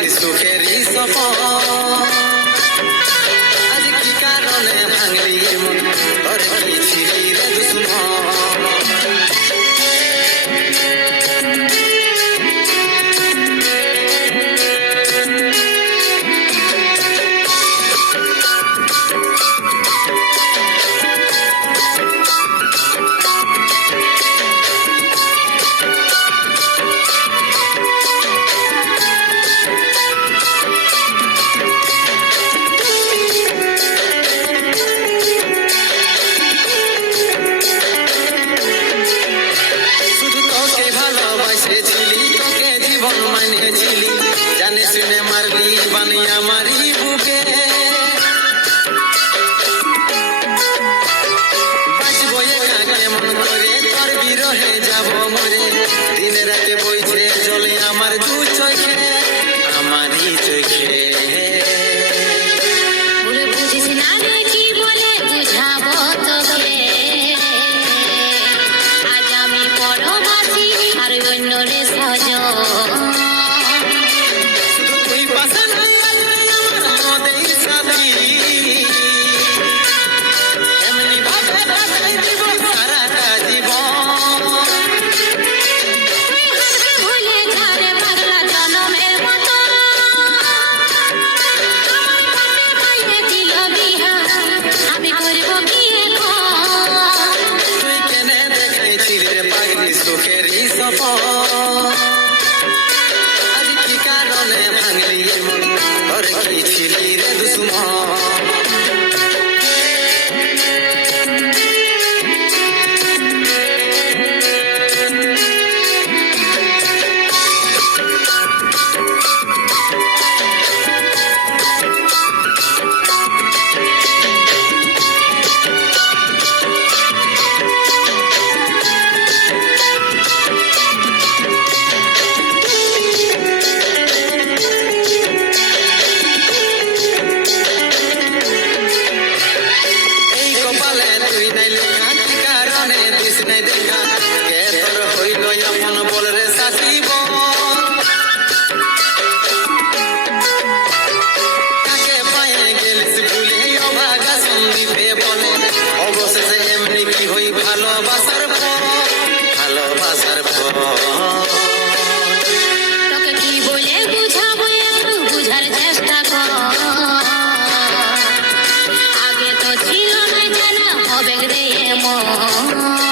পাগলি সুখেরই সপন আজ কি কারণে ভাঙলি মন তোর কি ছিলি রে দুশ্মন জানে শুনে মারলি বানিয়া মারি বুকে বাঁচবো একা কেমন করে তোর বিরহে যাব মরে দিন রাতে বইছে চলে আমার দু চোখে আমারই চোখে বুঝিস না কি বলে বুঝাবো তোকে আজ আমি পরবাসী আর অন্য রে সজন সুখেরই সপন আজ কি কারণে ভাঙলি মন তোর কি ছিলি রে দুশ্মন অবশেষে এমনি কি হই ভালোবাসার তোকে কি বলে বুঝাবো একটু বুঝার চেষ্টা কর আগে তো ছিল না জানা হবে রে মন